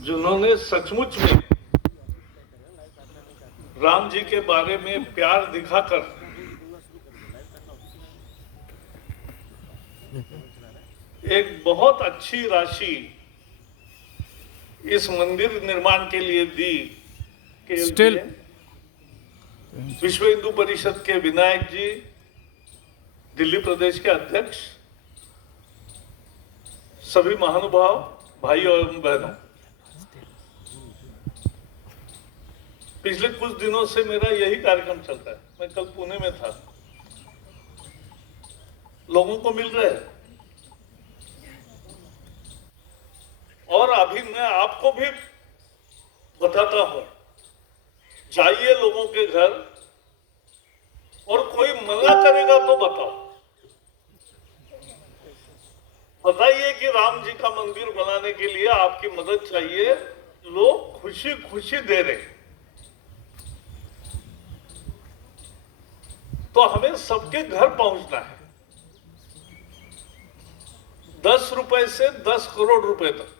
जिन्होंने सचमुच में राम जी के बारे में प्यार दिखाकर एक बहुत अच्छी राशि इस मंदिर निर्माण के लिए दी के लिए विश्व हिंदू परिषद के विनायक जी, दिल्ली प्रदेश के अध्यक्ष, सभी महानुभाव भाई और बहनों, पिछले कुछ दिनों से मेरा यही कार्यक्रम चलता है। मैं कल पुणे में था, लोगों को मिल रहे हैं और अभी मैं आपको भी बताता हूं, जाइए लोगों के घर और कोई मना करेगा तो बताओ, बताइए कि राम जी का मंदिर बनाने के लिए आपकी मदद चाहिए। लोग खुशी खुशी दे रहे, तो हमें सबके घर पहुंचना है। 10 रुपए से 10 करोड़ रुपए तक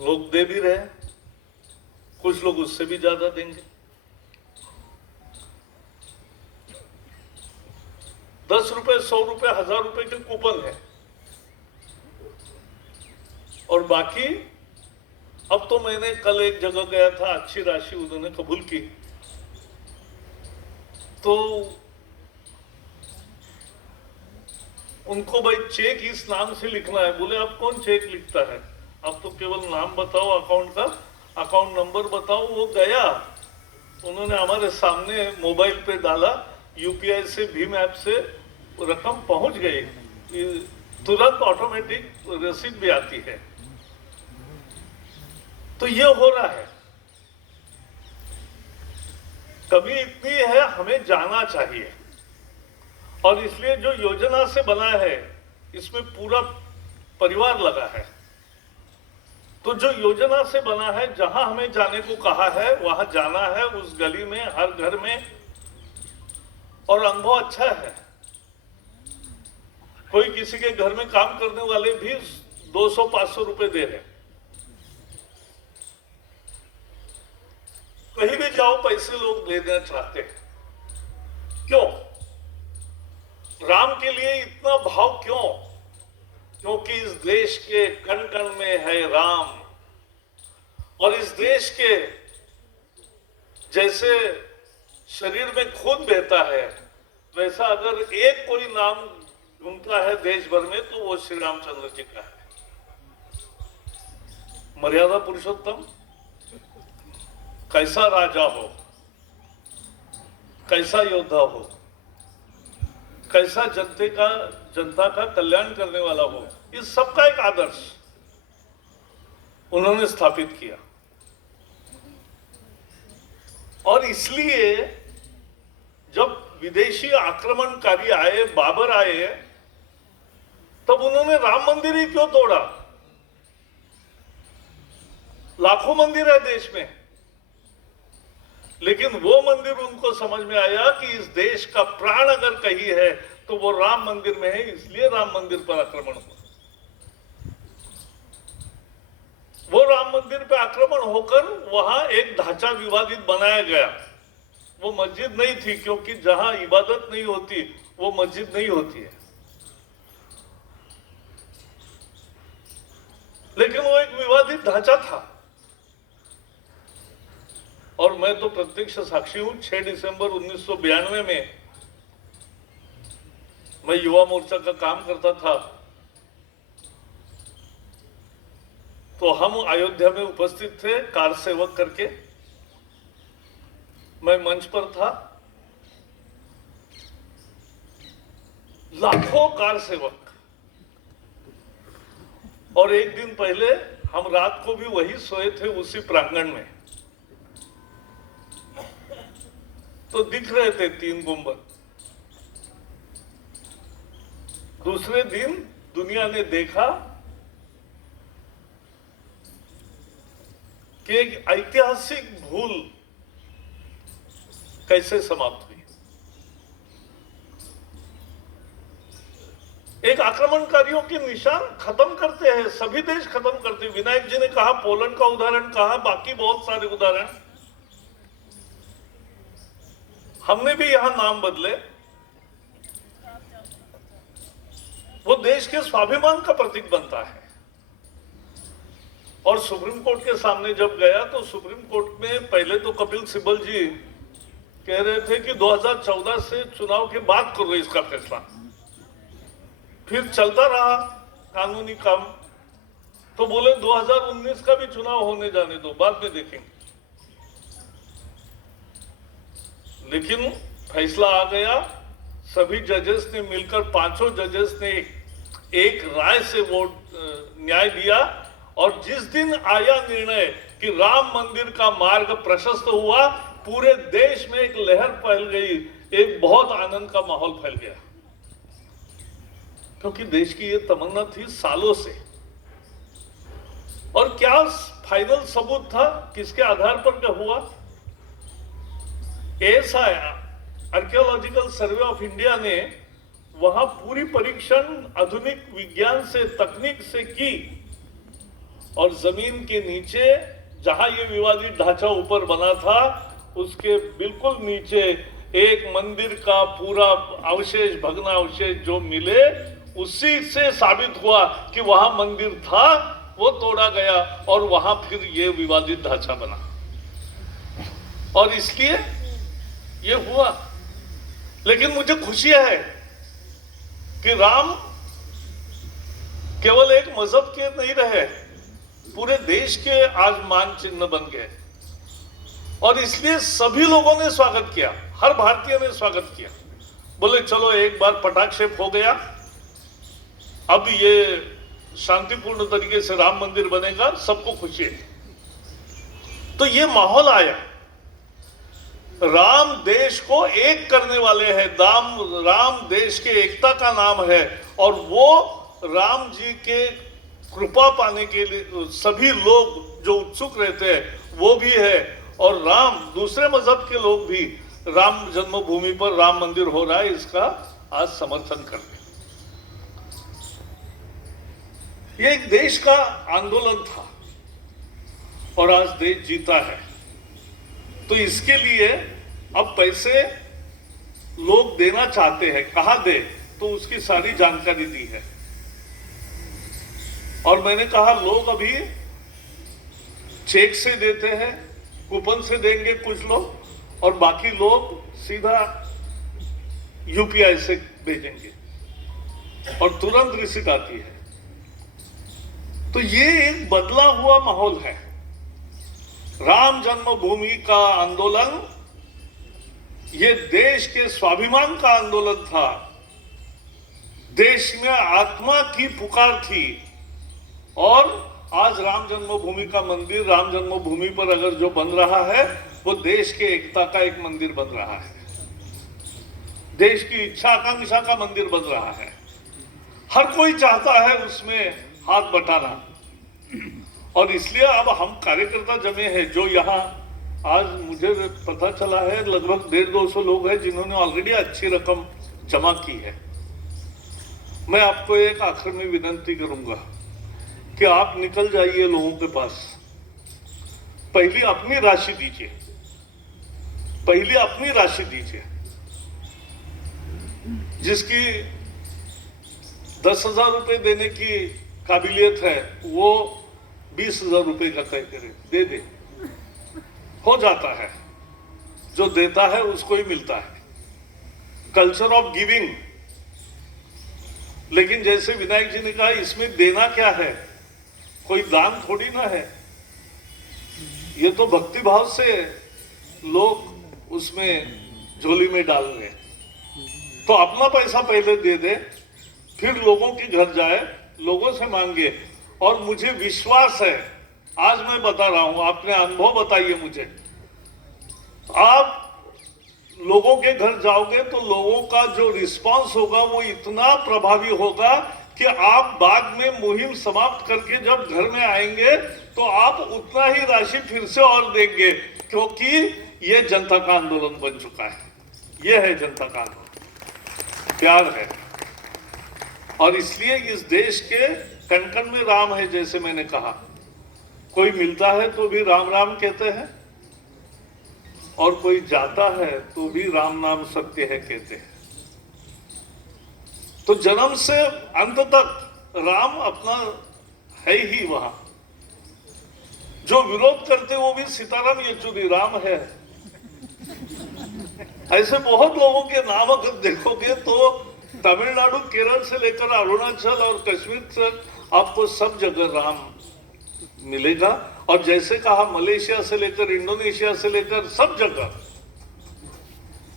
लोग दे भी रहे हैं, कुछ लोग उससे भी ज्यादा देंगे। 10 रुपए, 100 रुपए, 1000 रुपए के कूपन है और बाकी अब तो मैंने कल एक जगह गया था, अच्छी राशि उन्होंने कबूल की, तो उनको भाई चेक इस नाम से लिखना है। बोले आप कौन चेक लिखता है, आप तो केवल नाम बताओ, अकाउंट का अकाउंट नंबर बताओ। वो गया, उन्होंने हमारे सामने मोबाइल पे डाला, यूपीआई से, भीम ऐप से रकम पहुंच गई, तुरंत ऑटोमेटिक रसीद भी आती है। तो ये हो रहा है, कमी इतनी है, हमें जाना चाहिए। और इसलिए जो योजना से बना है, इसमें पूरा परिवार लगा है। तो जो योजना से बना है, जहां हमें जाने को कहा है वहां जाना है, उस गली में, हर घर में। और अनुभव अच्छा है, कोई किसी के घर में काम करने वाले भी 200-500 रुपए दे रहे। कहीं भी जाओ पैसे लोग देना चाहते हैं। क्यों? राम के लिए इतना भाव क्यों? क्योंकि इस देश के कण कण में है राम, और इस देश के जैसे शरीर में खून बहता है, वैसा अगर एक कोई नाम घूमता है देश भर में तो वो श्री रामचंद्र जी का है। मर्यादा पुरुषोत्तम, कैसा राजा हो, कैसा योद्धा हो, कैसा जनता का कल्याण करने वाला हो, इस सबका एक आदर्श उन्होंने स्थापित किया। और इसलिए जब विदेशी आक्रमणकारी आए, बाबर आए, तब उन्होंने राम मंदिर ही क्यों तोड़ा? लाखों मंदिर है देश में, लेकिन वो मंदिर उनको समझ में आया कि इस देश का प्राण अगर कहीं है तो वो राम मंदिर में है, इसलिए राम मंदिर पर आक्रमण हुआ। वो राम मंदिर पर आक्रमण होकर वहां एक ढांचा विवादित बनाया गया। वो मस्जिद नहीं थी, क्योंकि जहां इबादत नहीं होती वो मस्जिद नहीं होती है, लेकिन वो एक विवादित ढांचा था। और मैं तो प्रत्यक्ष साक्षी हूं, 6 दिसंबर 1992 में मैं युवा मोर्चा का काम करता था, तो हम अयोध्या में उपस्थित थे कार सेवक करके। मैं मंच पर था, लाखों कार सेवक, और एक दिन पहले हम रात को भी वही सोए थे उसी प्रांगण में, तो दिख रहे थे 3 गुंबद। दूसरे दिन दुनिया ने देखा कि एक ऐतिहासिक भूल कैसे समाप्त हुई। एक आक्रमणकारियों के निशान खत्म करते हैं, सभी देश खत्म करते हैं। विनायक जी ने कहा, पोलैंड का उदाहरण कहा, बाकी बहुत सारे उदाहरण। हमने भी यहां नाम बदले, वो देश के स्वाभिमान का प्रतीक बनता है। और सुप्रीम कोर्ट के सामने जब गया तो सुप्रीम कोर्ट में पहले तो कपिल सिब्बल जी कह रहे थे कि 2014 से चुनाव के बाद करो इसका फैसला, फिर चलता रहा कानूनी काम, तो बोले 2019 का भी चुनाव होने जाने दो, बाद में देखेंगे। लेकिन फैसला आ गया, सभी जजेस ने मिलकर, पांचों जजेस ने एक राय से वोट न्याय दिया। और जिस दिन आया निर्णय कि राम मंदिर का मार्ग प्रशस्त हुआ, पूरे देश में एक लहर फैल गई, एक बहुत आनंद का माहौल फैल गया, क्योंकि देश की ये तमन्ना थी सालों से। और क्या फाइनल सबूत था, किसके आधार पर क्या हुआ? ASI, archaeological survey of India ने वहां पूरी परीक्षण आधुनिक विज्ञान से, तकनीक से की, और जमीन के नीचे जहां ये विवादित ढांचा ऊपर बना था, उसके बिल्कुल नीचे एक मंदिर का पूरा अवशेष, भग्नावशेष जो मिले, उसी से साबित हुआ कि वहां मंदिर था, वो तोड़ा गया और वहां फिर ये विवादित ढांचा बना। और इसलिए ये हुआ। लेकिन मुझे खुशी है कि राम केवल एक मजहब के नहीं रहे, पूरे देश के आज मान चिन्ह बन गए। और इसलिए सभी लोगों ने स्वागत किया, हर भारतीय ने स्वागत किया। बोले चलो एक बार पटाक्षेप हो गया, अब ये शांतिपूर्ण तरीके से राम मंदिर बनेगा, सबको खुशी है। तो ये माहौल आया। राम देश को एक करने वाले हैं, राम देश के एकता का नाम है। और वो राम जी के कृपा पाने के लिए सभी लोग जो उत्सुक रहते हैं वो भी है, और राम दूसरे मजहब के लोग भी राम जन्मभूमि पर राम मंदिर हो रहा है, इसका आज समर्थन करते हैं। ये एक देश का आंदोलन था और आज देश जीता है। तो इसके लिए अब पैसे लोग देना चाहते हैं, कहां दे, तो उसकी सारी जानकारी दी है। और मैंने कहा लोग अभी चेक से देते हैं, कूपन से देंगे कुछ लोग, और बाकी लोग सीधा यूपीआई से भेजेंगे और तुरंत रिसीट आती है। तो ये एक बदला हुआ माहौल है। राम जन्मभूमि का आंदोलन ये देश के स्वाभिमान का आंदोलन था, देश में आत्मा की पुकार थी। और आज राम जन्मभूमि का मंदिर, राम जन्मभूमि पर अगर जो बन रहा है, वो देश के एकता का एक मंदिर बन रहा है, देश की इच्छा आकांक्षा का मंदिर बन रहा है। हर कोई चाहता है उसमें हाथ बटाना। और इसलिए अब हम कार्यकर्ता जमे हैं, जो यहाँ आज मुझे पता चला है लगभग 150-200 लोग हैं जिन्होंने ऑलरेडी अच्छी रकम जमा की है। मैं आपको एक आखिर में विनती करूंगा कि आप निकल जाइए लोगों के पास, पहली अपनी राशि दीजिए, पहली अपनी राशि दीजिए। जिसकी 10,000 रुपए देने की काबिलियत है वो 20,000 रुपए का तय करे, दे दे, हो जाता है। जो देता है उसको ही मिलता है, कल्चर ऑफ गिविंग। लेकिन जैसे विनायक जी ने कहा, इसमें देना क्या है, कोई दान थोड़ी ना है, ये तो भक्ति भाव से लोग उसमें झोली में डाल रहे हैं। तो अपना पैसा पहले दे दे, फिर लोगों के घर जाए, लोगों से मांगे। और मुझे विश्वास है, आज मैं बता रहा हूं, आपने अनुभव बताइए मुझे, आप लोगों के घर जाओगे तो लोगों का जो रिस्पांस होगा वो इतना प्रभावी होगा कि आप बाद में मुहिम समाप्त करके जब घर में आएंगे तो आप उतना ही राशि फिर से और देंगे, क्योंकि ये जनता का आंदोलन बन चुका है। ये है जनता का आंदोलन, प्यार है। और इसलिए इस देश के कण कण में राम है। जैसे मैंने कहा, कोई मिलता है तो भी राम राम कहते हैं, और कोई जाता है तो भी राम नाम सत्य है कहते हैं। तो जन्म से अंत तक राम अपना है ही वहां। जो विरोध करते वो भी सीताराम येचुरी राम है। ऐसे बहुत लोगों के नाम अगर देखोगे तो तमिलनाडु, केरल से लेकर अरुणाचल और कश्मीर तक आपको सब जगह राम मिलेगा। और जैसे कहा, मलेशिया से लेकर इंडोनेशिया से लेकर सब जगह